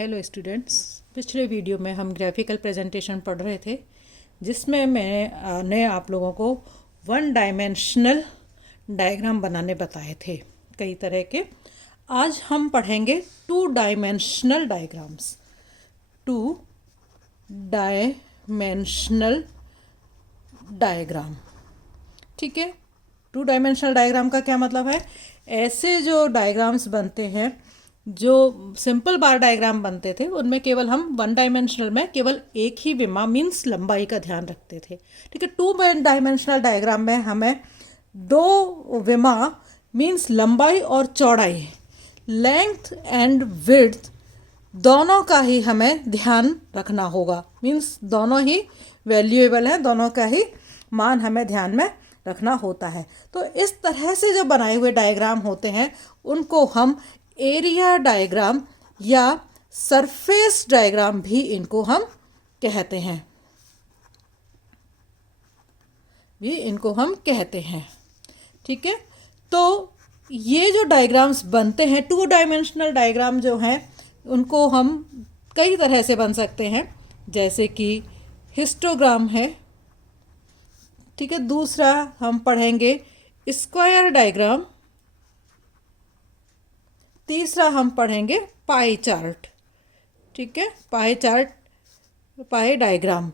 Hello students, पिछले video में हम ग्राफिकल प्रेजेंटेशन पढ़ रहे थे जिसमें मैंने आप लोगों को वन डायमेंशनल डायग्राम बनाने बताए थे कई तरह के। आज हम पढ़ेंगे two dimensional diagrams. Two dimensional diagram, ठीक है। टू डायमेंशनल डायग्राम का क्या मतलब है? ऐसे जो डायग्राम्स बनते हैं, जो सिंपल बार डायग्राम बनते थे उनमें केवल हम वन डायमेंशनल में केवल एक ही विमा मीन्स लंबाई का ध्यान रखते थे, ठीक है। टू डायमेंशनल डायग्राम में हमें दो विमा मीन्स लंबाई और चौड़ाई, लेंथ एंड विड्थ दोनों का ही हमें ध्यान रखना होगा। मीन्स दोनों ही वैल्यूएबल हैं, दोनों का ही मान हमें ध्यान में रखना होता है। तो इस तरह से जो बनाए हुए डायग्राम होते हैं उनको हम एरिया डायग्राम या सरफेस डायग्राम भी इनको हम कहते हैं, ठीक है। तो ये जो डायग्राम्स बनते हैं, टू डायमेंशनल डायग्राम जो हैं उनको हम कई तरह से बन सकते हैं, जैसे कि हिस्टोग्राम है, ठीक है। दूसरा हम पढ़ेंगे स्क्वायर डायग्राम। तीसरा हम पढ़ेंगे पाई चार्ट, ठीक है। पाई चार्ट, पाई डायग्राम,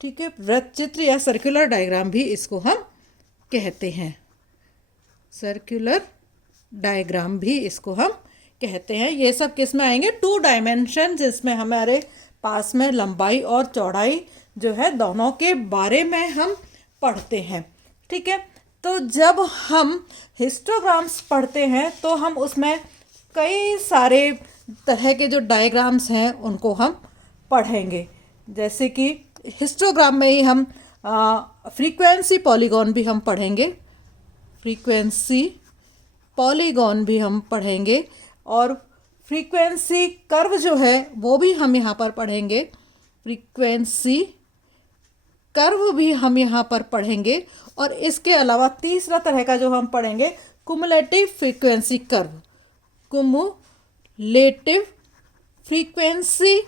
ठीक है। वृत्त चित्र या सर्कुलर डायग्राम भी इसको हम कहते हैं। सर्कुलर डायग्राम भी इसको हम कहते हैं। ये सब किस में आएंगे? टू डायमेंशन, जिसमें हमारे पास में लंबाई और चौड़ाई जो है दोनों के बारे में हम पढ़ते हैं, ठीक है। तो जब हम हिस्टोग्राम्स पढ़ते हैं तो हम उसमें कई सारे तरह के जो डायग्राम्स हैं उनको हम पढ़ेंगे। जैसे कि हिस्टोग्राम में ही हम फ्रीक्वेंसी पॉलीगॉन भी हम पढ़ेंगे, फ्रीक्वेंसी पॉलीगॉन भी हम पढ़ेंगे, और फ्रीक्वेंसी कर्व जो है वो भी हम यहाँ पर पढ़ेंगे, फ्रीक्वेंसी कर्व भी हम यहाँ पर पढ़ेंगे। और इसके अलावा तीसरा तरह का जो हम पढ़ेंगे cumulative frequency curve, cumulative frequency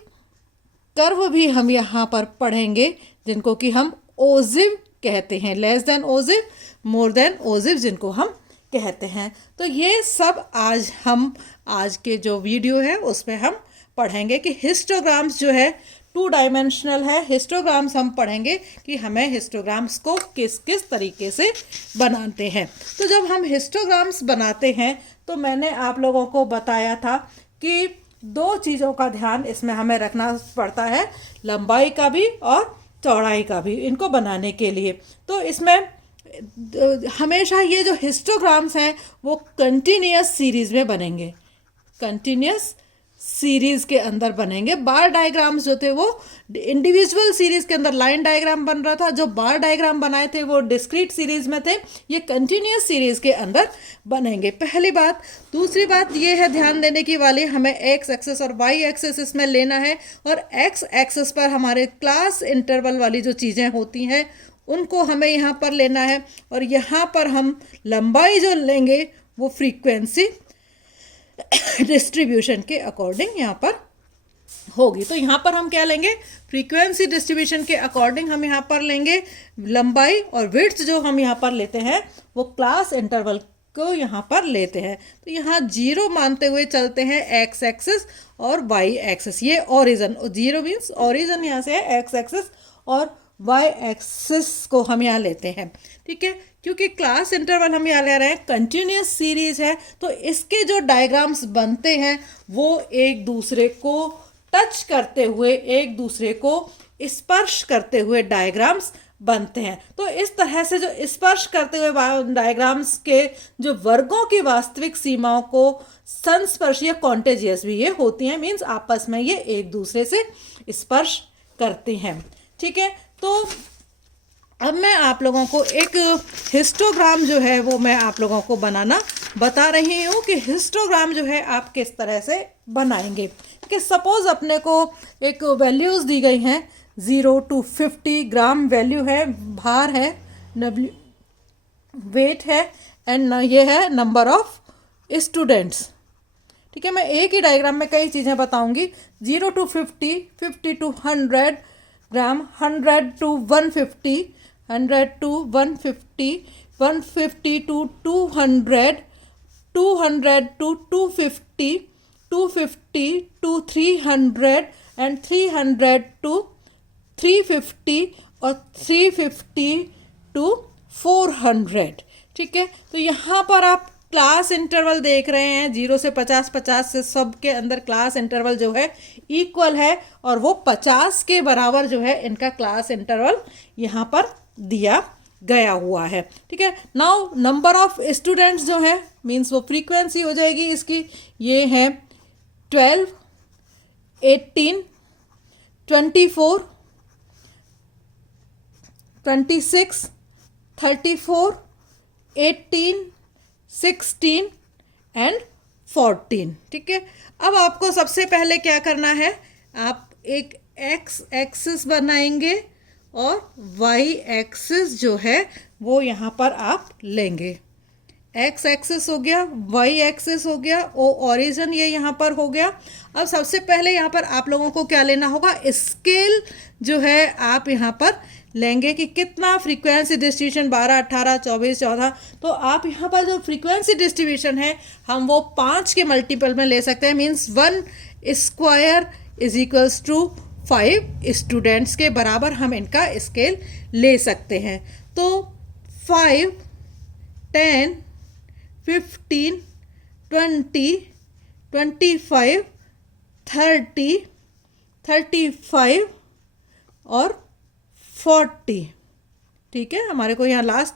curve भी हम यहाँ पर पढ़ेंगे, जिनको कि हम ओजिव कहते हैं। लेस देन ओजिव, मोर देन ओजिव जिनको हम कहते हैं। तो ये सब आज के जो वीडियो है उसमें हम पढ़ेंगे कि हिस्टोग्राम्स जो है टू डायमेंशनल है। हिस्टोग्राम्स हम पढ़ेंगे कि हमें हिस्टोग्राम्स को किस किस तरीके से बनाते हैं। तो जब हम हिस्टोग्राम्स बनाते हैं तो मैंने आप लोगों को बताया था कि दो चीज़ों का ध्यान इसमें हमें रखना पड़ता है, लंबाई का भी और चौड़ाई का भी, इनको बनाने के लिए। तो इसमें हमेशा ये जो हिस्टोग्राम्स हैं वो कंटिन्यूअस सीरीज़ में बनेंगे, कंटिन्यूअस सीरीज़ के अंदर बनेंगे। बार डायग्राम्स जो थे वो इंडिविजुअल सीरीज़ के अंदर लाइन डायग्राम बन रहा था, जो बार डायग्राम बनाए थे वो डिस्क्रीट सीरीज़ में थे, ये कंटिन्यूअस सीरीज़ के अंदर बनेंगे। पहली बात। दूसरी बात ये है ध्यान देने की वाली, हमें एक्स एक्सेस और वाई एक्सेस इसमें लेना है, और एक्स एक्सेस पर हमारे क्लास इंटरवल वाली जो चीज़ें होती हैं उनको हमें यहाँ पर लेना है, और यहाँ पर हम लंबाई जो लेंगे वो फ्रीक्वेंसी डिस्ट्रीब्यूशन के अकॉर्डिंग यहाँ पर होगी। तो यहाँ पर हम क्या लेंगे? फ्रीक्वेंसी डिस्ट्रीब्यूशन के अकॉर्डिंग हम यहाँ पर लेंगे लंबाई, और विड्थ जो हम यहाँ पर लेते हैं वो क्लास इंटरवल को यहाँ पर लेते हैं। तो यहाँ 0 मानते हुए चलते हैं एक्स एक्सिस और वाई एक्सिस। ये ओरिजिन, 0 मीन्स ओरिजिन यहाँ से है, एक्स एक्सिस और वाई एक्सिस को हम यहाँ लेते हैं, ठीक है। क्योंकि क्लास इंटरवल हम यहाँ ले रहे हैं, कंटिन्यूअस सीरीज है, तो इसके जो डायग्राम्स बनते हैं वो एक दूसरे को टच करते हुए, एक दूसरे को स्पर्श करते हुए डायग्राम्स बनते हैं। तो इस तरह से जो स्पर्श करते हुए डायग्राम्स के जो वर्गों की वास्तविक सीमाओं को संस्पर्श या कॉन्टेजियस भी ये होती हैं, मीन्स आपस में ये एक दूसरे से स्पर्श करती हैं, ठीक है। तो अब मैं आप लोगों को एक हिस्टोग्राम जो है वो मैं आप लोगों को बनाना बता रही हूँ कि हिस्टोग्राम जो है आप किस तरह से बनाएंगे। कि सपोज अपने को एक वैल्यूज़ दी गई हैं, 0 to 50 ग्राम वैल्यू है, भार है, वेट है, एंड ये है नंबर ऑफ स्टूडेंट्स, ठीक है, मैं एक ही डायग्राम में कई चीज़ें बताऊंगी। 0 to 50, 50 to 100 gram, 100 to 150, 100 to 150, 150 to 200, 200 to 250, 250 to 300 and 300 to 350 और 350 to 400। ठीक है, तो यहाँ पर आप क्लास इंटरवल देख रहे हैं, 0 से 50, 50 से सब के अंदर क्लास इंटरवल जो है इक्वल है, और वो 50 के बराबर जो है इनका क्लास इंटरवल यहाँ पर दिया गया हुआ है। ठीक है, नाउ नंबर ऑफ स्टूडेंट्स जो है मीन्स वो फ्रीक्वेंसी हो जाएगी इसकी, ये है 12, 18, 24, 26, 34, 18, 16 एंड 14। ठीक है, अब आपको सबसे पहले क्या करना है, आप एक एक्स एक्सिस बनाएंगे और वाई एक्सिस जो है वो यहाँ पर आप लेंगे। एक्स एक्सिस हो गया, वाई एक्सिस हो गया, ओ ओरिजिन ये यहाँ पर हो गया। अब सबसे पहले यहाँ पर आप लोगों को क्या लेना होगा, स्केल जो है आप यहाँ पर लेंगे कि कितना फ्रीक्वेंसी डिस्ट्रीब्यूशन, 12, 18, 24, 14। तो आप यहाँ पर जो फ्रीक्वेंसी डिस्ट्रीब्यूशन है हम वो 5 के मल्टीपल में ले सकते हैं, means 1 square is equals to 5 students के बराबर हम इनका स्केल ले सकते हैं। तो 5, 10, 15, 20, 25, 30, 35 और 40। ठीक है, हमारे को यहाँ लास्ट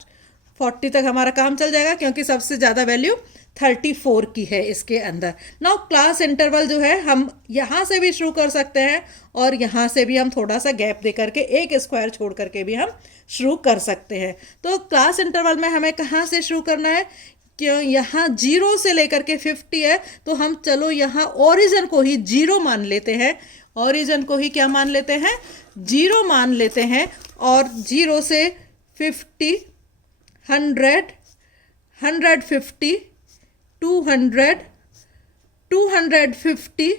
40 तक हमारा काम चल जाएगा क्योंकि सबसे ज़्यादा वैल्यू 34 की है इसके अंदर। नाउ क्लास इंटरवल जो है हम यहाँ से भी शुरू कर सकते हैं और यहाँ से भी हम थोड़ा सा गैप दे करके एक स्क्वायर छोड़ करके भी हम शुरू कर सकते हैं। तो क्लास इंटरवल में हमें कहाँ से शुरू करना है, क्यों यहाँ 0 से लेकर के 50 है, तो हम चलो यहाँ ओरिजिन को ही 0 मान लेते हैं, ओरिजिन को ही क्या मान लेते हैं, 0 मान लेते हैं। और 0 से 50, 100, 150, 200, 250,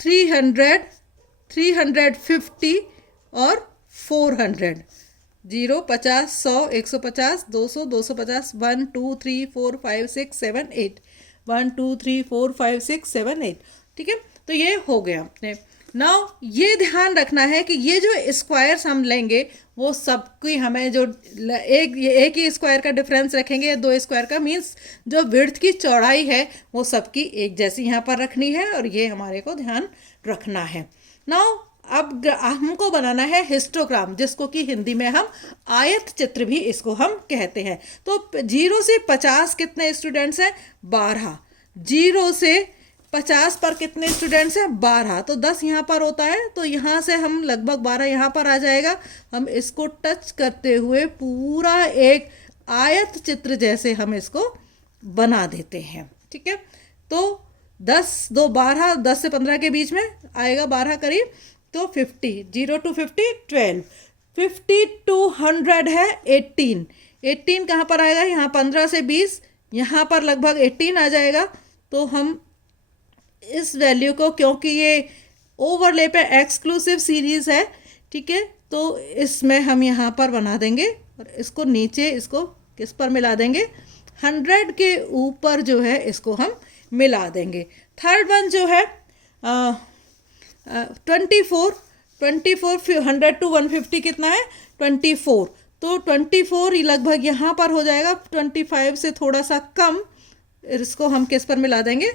300, 350 और 400। 0, 50, 100, 150, 200, 250, 1, 2, 3, 4, 5, 6, 7, 8, 1, 2, 3, 4, 5, 6, 7, 8। ठीक है, तो ये हो गया अपने। नाउ ये ध्यान रखना है कि ये जो स्क्वायर्स हम लेंगे वो सबकी हमें जो एक ही स्क्वायर का डिफरेंस रखेंगे या 2 स्क्वायर का, मीन्स जो विड्थ की चौड़ाई है वो सबकी एक जैसी यहाँ पर रखनी है, और ये हमारे को ध्यान रखना है। नाउ अब हमको बनाना है हिस्टोग्राम, जिसको कि हिंदी में हम आयत चित्र भी इसको हम कहते हैं। तो 0 से 50 कितने स्टूडेंट्स हैं, 12। 0 से 50 पर कितने स्टूडेंट्स हैं, 12। तो 10 यहाँ पर होता है, तो यहाँ से हम लगभग 12 यहाँ पर आ जाएगा। हम इसको टच करते हुए पूरा एक आयत चित्र जैसे हम इसको बना देते हैं। ठीक है, तो 10, 2, 12, 10 से 15 के बीच में आएगा 12 करीब, तो 50, 0 to 50, 12, 50 to 100 है 18। 18 कहाँ पर आएगा, यहाँ 15 से 20, यहाँ पर लगभग 18 आ जाएगा। तो हम इस वैल्यू को, क्योंकि ये ओवरले पे एक्सक्लूसिव सीरीज है, ठीक है, तो इसमें हम यहाँ पर बना देंगे और इसको नीचे इसको किस पर मिला देंगे, 100 के ऊपर जो है इसको हम मिला देंगे। थर्ड वन जो है 24, 100 to 150 कितना है, 24। तो 24 लगभग यहाँ पर हो जाएगा, 25 से थोड़ा सा कम, इसको हम किस पर मिला देंगे,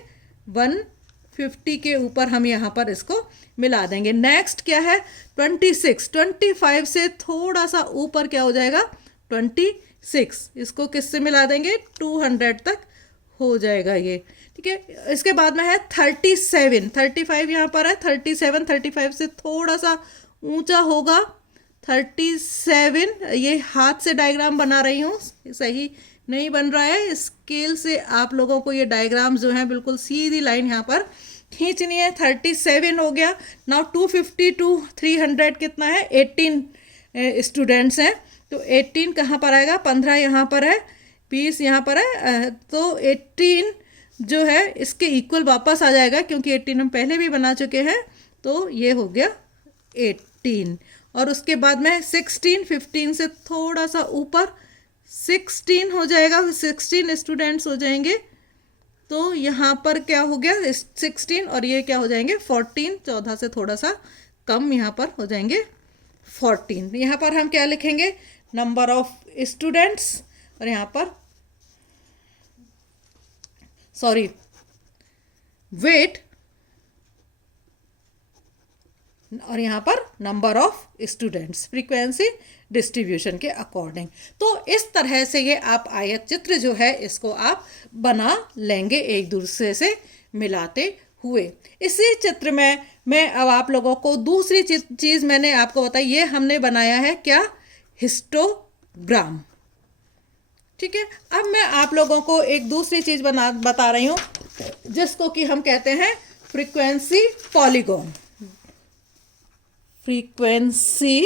150 के ऊपर हम यहाँ पर इसको मिला देंगे। नेक्स्ट क्या है 26, 25 से थोड़ा सा ऊपर क्या हो जाएगा, 26, इसको किससे मिला देंगे, 200 तक हो जाएगा ये। ठीक है, इसके बाद में है 37, 35 यहाँ पर है, 37, 35 से थोड़ा सा ऊंचा होगा, 37। ये हाथ से डायग्राम बना रही हूँ, सही नहीं बन रहा है, स्केल से आप लोगों को ये डायग्राम जो है बिल्कुल सीधी लाइन यहाँ पर खींचनी है। 37 हो गया। नाउ 250 to 300 कितना है, 18 स्टूडेंट्स हैं, तो 18 कहाँ पर आएगा, 15 यहाँ पर है, 20 यहाँ पर है, तो 18 जो है इसके इक्वल वापस आ जाएगा, क्योंकि 18 हम पहले भी बना चुके हैं, तो ये हो गया 18। और उसके बाद में 16, 15 से थोड़ा सा ऊपर 16 हो जाएगा, 16 स्टूडेंट्स हो जाएंगे। तो यहाँ पर क्या हो गया 16, और ये क्या हो जाएंगे 14, 14 से थोड़ा सा कम यहाँ पर हो जाएंगे 14। यहाँ पर हम क्या लिखेंगे, नंबर ऑफ स्टूडेंट्स, और यहाँ पर सॉरी वेट, और यहाँ पर number of students, frequency distribution के अकॉर्डिंग। तो इस तरह से ये आप आयत चित्र जो है इसको आप बना लेंगे एक दूसरे से मिलाते हुए। इसी चित्र में मैं अब आप लोगों को दूसरी चीज़ मैंने आपको बताई, ये हमने बनाया है क्या, हिस्टोग्राम। ठीक है, अब मैं आप लोगों को एक दूसरी चीज़ बता रही हूँ जिसको कि हम कहते हैं फ्रीक्वेंसी पॉलीगॉन। फ्रीक्वेंसी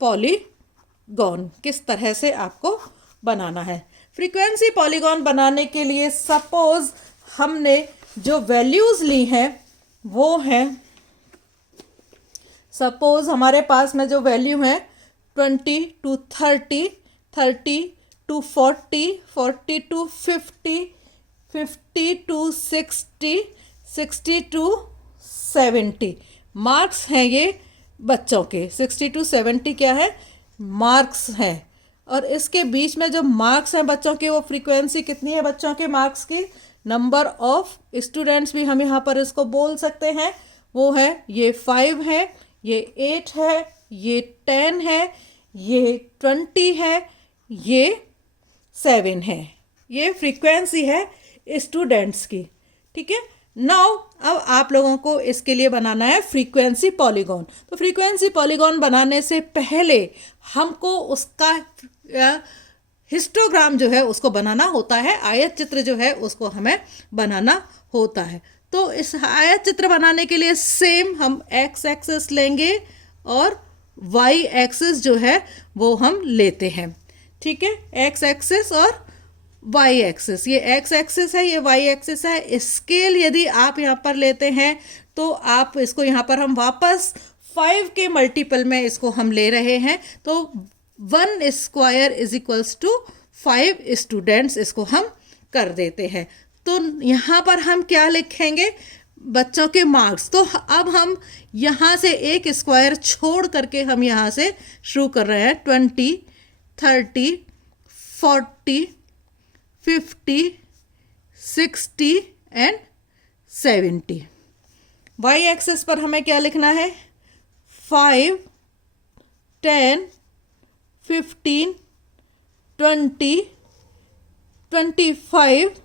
पॉलीगॉन किस तरह से आपको बनाना है। फ्रीक्वेंसी पॉलीगॉन बनाने के लिए सपोज हमने जो वैल्यूज़ ली हैं वो हैं, सपोज हमारे पास में जो वैल्यू है 20 to 30, 30 to 40, 40 to 50, 50 to 60, 60 to 70 marks हैं ये बच्चों के। 60 to 70 क्या है, मार्क्स हैं। और इसके बीच में जो मार्क्स हैं बच्चों के, वो फ्रीक्वेंसी कितनी है बच्चों के मार्क्स की, नंबर ऑफ स्टूडेंट्स भी हम यहाँ पर इसको बोल सकते हैं, वो है ये 5 है, ये 8 है, ये 10 है, ये 20 है, ये 7 है। ये फ्रीक्वेंसी है स्टूडेंट्स की। ठीक है, नाउ अब आप लोगों को इसके लिए बनाना है फ्रीक्वेंसी पॉलीगॉन। तो फ्रीक्वेंसी पॉलीगॉन बनाने से पहले हमको उसका हिस्टोग्राम जो है उसको बनाना होता है, आयत चित्र जो है उसको हमें बनाना होता है। तो इस आयत चित्र बनाने के लिए सेम हम एक्स एक्सिस लेंगे और वाई एक्सिस जो है वो हम लेते हैं। ठीक है, एक्स एक्सिस और वाई एक्सिस, ये एक्स एक्सिस है, ये वाई एक्सिस है। स्केल यदि आप यहाँ पर लेते हैं तो आप इसको यहाँ पर हम वापस 5 के मल्टीपल में इसको हम ले रहे हैं, तो 1 square is equals to 5 students इसको हम कर देते हैं। तो यहाँ पर हम क्या लिखेंगे, बच्चों के मार्क्स। तो अब हम यहाँ से एक स्क्वायर छोड़ करके हम यहाँ से शुरू कर रहे हैं, 20, 30, 40, 50, 60 एंड 70। वाई एक्सिस पर हमें क्या लिखना है, 5, 10, 15, 20, 25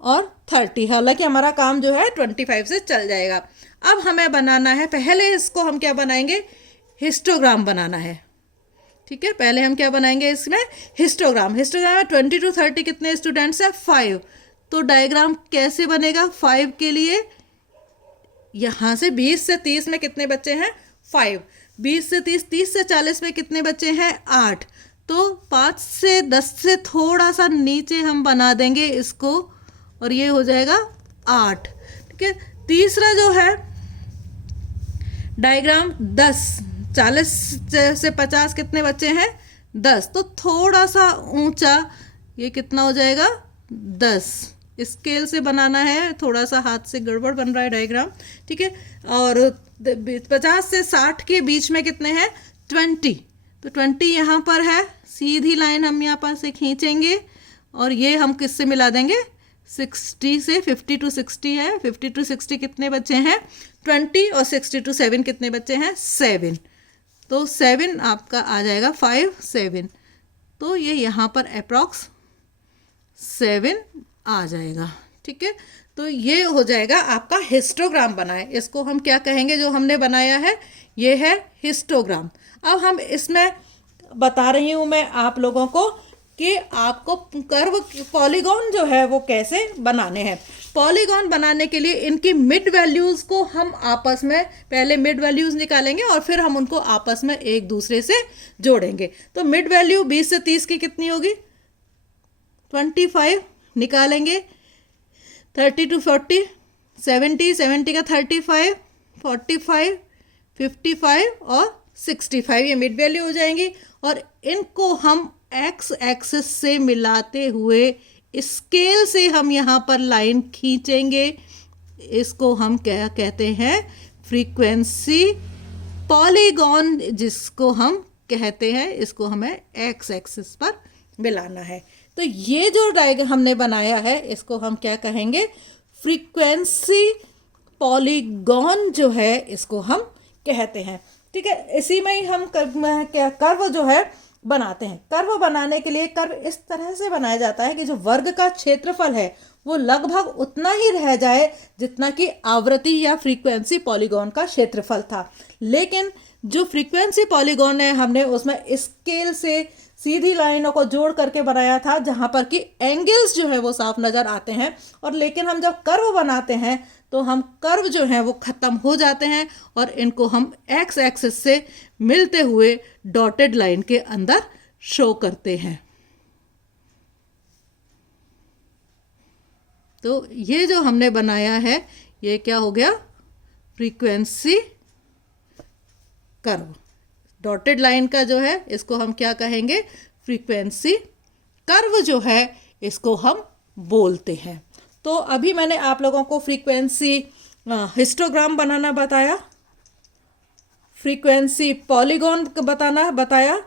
और 30। हालांकि हमारा काम जो है 25 से चल जाएगा। अब हमें बनाना है, पहले इसको हम क्या बनाएंगे, हिस्टोग्राम बनाना है। ठीक है, पहले हम क्या बनाएंगे इसमें, हिस्टोग्राम। हिस्टोग्राम में 20 to 30 कितने स्टूडेंट्स हैं, 5। तो डायग्राम कैसे बनेगा, 5 के लिए यहाँ से 20 से 30 में कितने बच्चे हैं, 5। 20 से 30, 30 से 40 में कितने बच्चे हैं, 8। तो 5 से 10 से थोड़ा सा नीचे हम बना देंगे इसको, और ये हो जाएगा 8। ठीक है, तीसरा जो है डायग्राम 10, 40 से 50 कितने बच्चे हैं, 10। तो थोड़ा सा ऊंचा, ये कितना हो जाएगा, 10। स्केल से बनाना है, थोड़ा सा हाथ से गड़बड़ बन रहा है डायग्राम। ठीक है, और 50 से 60 के बीच में कितने हैं, 20। तो 20 यहाँ पर है, सीधी लाइन हम यहाँ पर से खींचेंगे और ये हम किससे मिला देंगे, 60 से। 50 to 60 है, 50 to 60 कितने बच्चे हैं, 20, और 60 to 7 कितने बच्चे हैं, 7। तो 7 आपका आ जाएगा 5, 7। तो ये यहाँ पर अप्रॉक्स 7 आ जाएगा। ठीक है, तो ये हो जाएगा आपका हिस्टोग्राम बना है। इसको हम क्या कहेंगे, जो हमने बनाया है ये है हिस्टोग्राम। अब हम इसमें बता रही हूँ मैं आप लोगों को कि आपको कर्व पॉलीगॉन जो है वो कैसे बनाने हैं। पॉलीगॉन बनाने के लिए इनकी मिड वैल्यूज़ को हम आपस में पहले मिड वैल्यूज़ निकालेंगे और फिर हम उनको आपस में एक दूसरे से जोड़ेंगे। तो मिड वैल्यू 20 से 30 की कितनी होगी, 25, निकालेंगे 30 to 40, 70, 70 का 35, 45, 55 और 65 ये मिड वैल्यू हो जाएंगी। और इनको हम एक्स एक्सिस से मिलाते हुए स्केल से हम यहाँ पर लाइन खींचेंगे। इसको हम क्या कहते हैं? फ्रीक्वेंसी पॉलीगॉन जिसको हम कहते हैं, इसको हमें एक्स एक्सिस पर मिलाना है। तो ये जो डायग्राम हमने बनाया है इसको हम क्या कहेंगे? फ्रीक्वेंसी पॉलीगॉन जो है इसको हम कहते हैं। ठीक है, इसी में ही हम कर्व जो है बनाते हैं। कर्व बनाने के लिए कर्व इस तरह से बनाया जाता है कि जो वर्ग का क्षेत्रफल है वो लगभग उतना ही रह जाए जितना कि आवृत्ति या फ्रीक्वेंसी पॉलीगॉन का क्षेत्रफल था। लेकिन जो फ्रीक्वेंसी पॉलीगॉन है हमने उसमें स्केल से सीधी लाइनों को जोड़ करके बनाया था, जहां पर कि एंगल्स जो है वो साफ नज़र आते हैं। और लेकिन हम जब कर्व बनाते हैं तो हम कर्व जो हैं वो ख़त्म हो जाते हैं और इनको हम एक्स एक्सिस से मिलते हुए डॉटेड लाइन के अंदर शो करते हैं। तो ये जो हमने बनाया है ये क्या हो गया? Frequency curve. डॉटेड लाइन का जो है इसको हम क्या कहेंगे? फ्रीक्वेंसी कर्व जो है इसको हम बोलते हैं। तो अभी मैंने आप लोगों को फ्रीक्वेंसी हिस्टोग्राम बनाना बताया, फ्रीक्वेंसी पॉलीगॉन बताया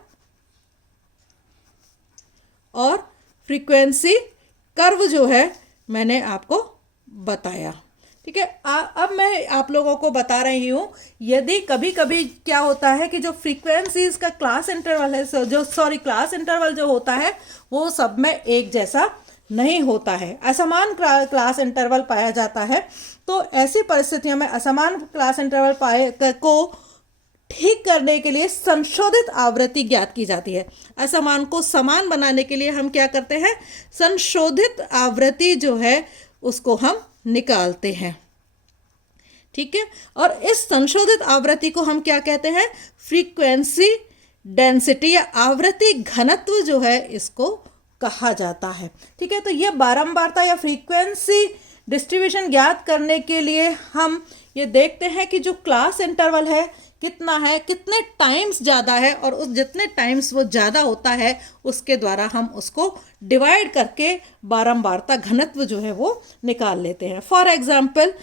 और फ्रीक्वेंसी कर्व जो है मैंने आपको बताया। ठीक है, अब मैं आप लोगों को बता रही हूँ, यदि कभी कभी क्या होता है कि जो फ्रीक्वेंसीज का क्लास इंटरवल है क्लास इंटरवल जो होता है वो सब में एक जैसा नहीं होता है, असमान क्लास इंटरवल पाया जाता है। तो ऐसी परिस्थितियों में असमान क्लास इंटरवल को ठीक करने के लिए संशोधित आवृत्ति ज्ञात की जाती है। असमान को समान बनाने के लिए हम क्या करते हैं? संशोधित आवृत्ति जो है उसको हम निकालते हैं। ठीक है, और इस संशोधित आवृत्ति को हम क्या कहते हैं? फ्रीक्वेंसी डेंसिटी या आवृत्ति घनत्व जो है इसको कहा जाता है। ठीक है, तो यह बारंबारता या फ्रीक्वेंसी डिस्ट्रीब्यूशन ज्ञात करने के लिए हम ये देखते हैं कि जो क्लास इंटरवल है कितना है, कितने टाइम्स ज़्यादा है, और उस जितने टाइम्स वो ज़्यादा होता है उसके द्वारा हम उसको डिवाइड करके बारंबारता घनत्व जो है वो निकाल लेते हैं। फॉर एग्जाम्पल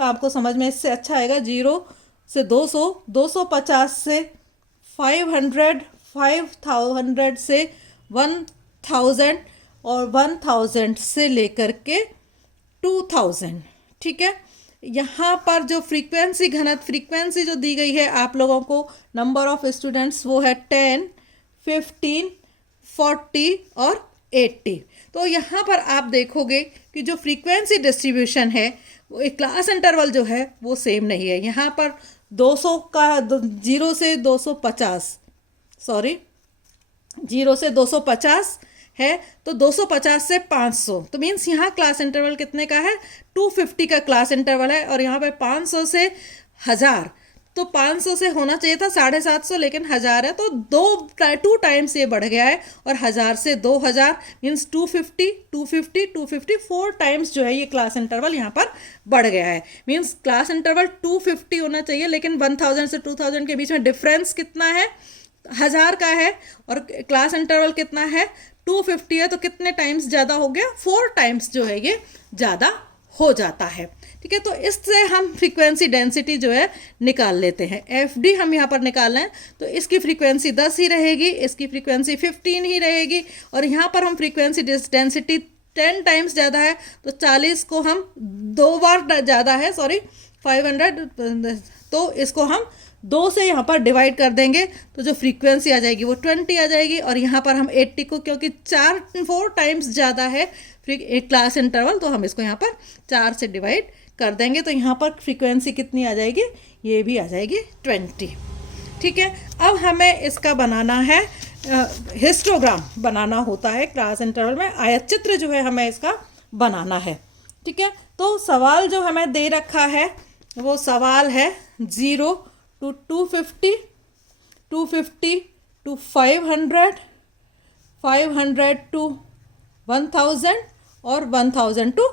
आपको समझ में इससे अच्छा आएगा, 0 से 200, 250 से 500, 500 से 1000 और 1000 से लेकर के 2000। ठीक है, यहाँ पर जो फ्रीक्वेंसी जो दी गई है आप लोगों को, नंबर ऑफ स्टूडेंट्स वो है 10, 15, 40 और 80। तो यहाँ पर आप देखोगे कि जो फ्रीक्वेंसी डिस्ट्रीब्यूशन है वो एक क्लास इंटरवल जो है वो सेम नहीं है। यहाँ पर 200 का 0 से 250 है, तो 250 से 500, तो मीन्स यहाँ क्लास इंटरवल कितने का है? 250 का क्लास इंटरवल है। और यहाँ पे 500 से 1000, तो 500 से होना चाहिए था 750, लेकिन 1000 है तो 2 टाइम्स ये बढ़ गया है। और 1000 से 2000 मीन्स 250, 250, 250, 4 टाइम्स जो है ये क्लास इंटरवल यहाँ पर बढ़ गया है। मीन्स क्लास इंटरवल 250 होना चाहिए, लेकिन 1000 से 2000 के बीच में डिफरेंस कितना है? 1000 का है। और क्लास इंटरवल कितना है? 250 है, तो कितने टाइम्स ज़्यादा हो गया? 4 टाइम्स जो है ये ज़्यादा हो जाता है। ठीक है, तो इससे हम फ्रीक्वेंसी डेंसिटी जो है निकाल लेते हैं। FD हम यहाँ पर निकाल लें तो इसकी फ्रीक्वेंसी 10 ही रहेगी, इसकी फ्रीक्वेंसी 15 ही रहेगी, और यहाँ पर हम फ्रीक्वेंसी डेंसिटी 10 टाइम्स ज़्यादा है, तो 40 को हम 2 बार ज़्यादा है 500, तो इसको हम 2 से यहाँ पर डिवाइड कर देंगे, तो जो फ्रीक्वेंसी आ जाएगी वो 20 आ जाएगी। और यहाँ पर हम 80 को, क्योंकि 4 टाइम्स ज़्यादा है एक क्लास इंटरवल, तो हम इसको यहाँ पर 4 से डिवाइड कर देंगे, तो यहाँ पर फ्रीक्वेंसी कितनी आ जाएगी? ये भी आ जाएगी 20। ठीक है, अब हमें इसका बनाना है, हिस्टोग्राम बनाना होता है क्लास इंटरवल में, आयत चित्र जो है हमें इसका बनाना है। ठीक है, तो सवाल जो हमें दे रखा है वो सवाल है 0 to 250, 250 to 500, 500 to 1000 और 1000 टू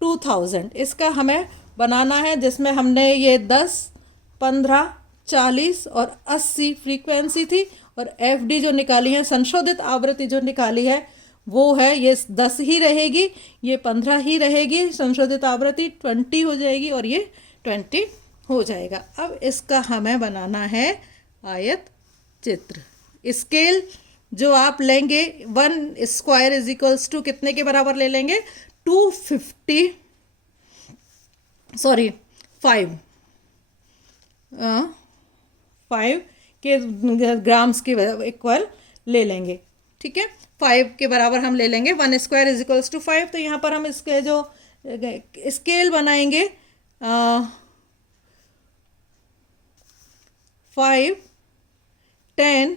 2000। इसका हमें बनाना है, जिसमें हमने ये 10, 15, 40 और 80 फ्रीक्वेंसी थी, और FD जो निकाली है, संशोधित आवृत्ति जो निकाली है वो है, ये 10 ही रहेगी, ये 15 ही रहेगी, संशोधित आवृत्ति 20 हो जाएगी और ये 20 हो जाएगा। अब इसका हमें बनाना है आयत चित्र। स्केल जो आप लेंगे 1 स्क्वायर इज इक्वल्स टू कितने के बराबर ले लेंगे, 250 सॉरी 5 के ग्राम्स के इक्वल ले लेंगे। ठीक है, 5 के बराबर हम ले लेंगे। 1 स्क्वायर इज इक्वल्स टू 5। तो यहाँ पर हम इसके जो स्केल बनाएंगे 5, 10,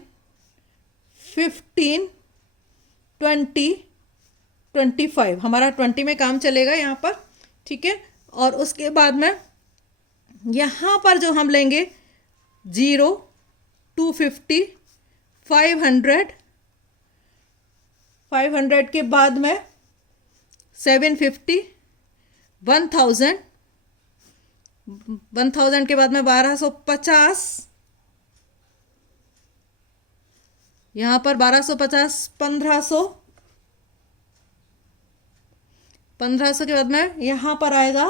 15, 20, 25, हमारा 20 में काम चलेगा यहाँ पर। ठीक है, और उसके बाद में यहाँ पर जो हम लेंगे 0, 250, 500 के बाद में 750, 1000 के बाद में 1250, यहाँ पर 1250, 1500 के बाद में यहाँ पर आएगा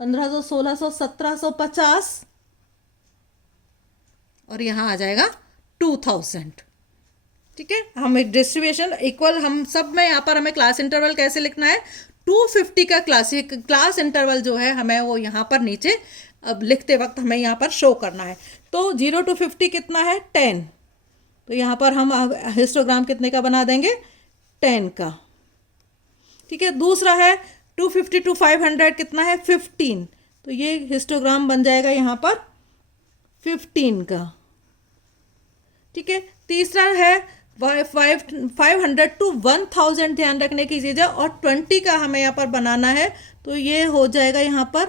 1500, 1600, 1750 और यहाँ आ जाएगा 2000। ठीक है, हम डिस्ट्रीब्यूशन इक्वल, हम सब में यहाँ पर हमें क्लास इंटरवल कैसे लिखना है, 250 का क्लास इंटरवल जो है हमें वो यहाँ पर नीचे अब लिखते वक्त हमें यहाँ पर शो करना है। तो 0 to 50 कितना है, 10। तो यहाँ पर हम हिस्टोग्राम कितने का बना देंगे, 10 का। ठीक है, दूसरा है 250 to 500 कितना है, 15। तो ये हिस्टोग्राम बन जाएगा यहाँ पर 15 का। ठीक है, तीसरा है 500 to 1000, ध्यान रखने की चीज़ है, और 20 का हमें यहाँ पर बनाना है। तो ये हो जाएगा यहाँ पर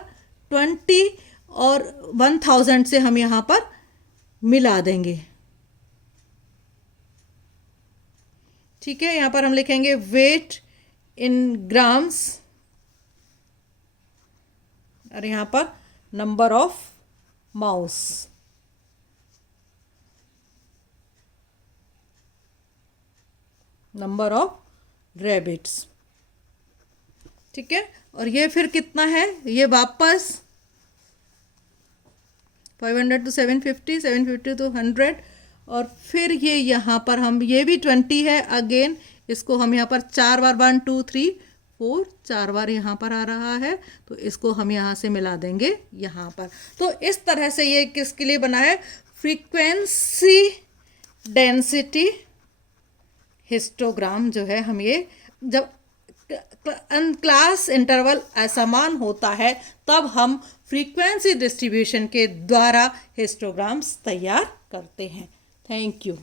20 और 1000 से हम यहाँ पर मिला देंगे। ठीक है, यहाँ पर हम लिखेंगे वेट इन ग्राम्स और यहाँ पर number of mouse. Number of rabbits. ठीक है, और ये फिर कितना है, ये वापस 500 to 750, 750 to 100, और फिर ये यहाँ पर हम, ये भी 20 है अगेन, इसको हम यहाँ पर 4 बार 1 2 3 4 4 बार यहाँ पर आ रहा है, तो इसको हम यहाँ से मिला देंगे यहाँ पर। तो इस तरह से ये किसके लिए बना है, फ्रीक्वेंसी डेंसिटी हिस्टोग्राम जो है, हम ये जब क्लास इंटरवल असमान होता है तब हम फ्रीक्वेंसी डिस्ट्रीब्यूशन के द्वारा हिस्टोग्राम्स तैयार करते हैं। Thank you.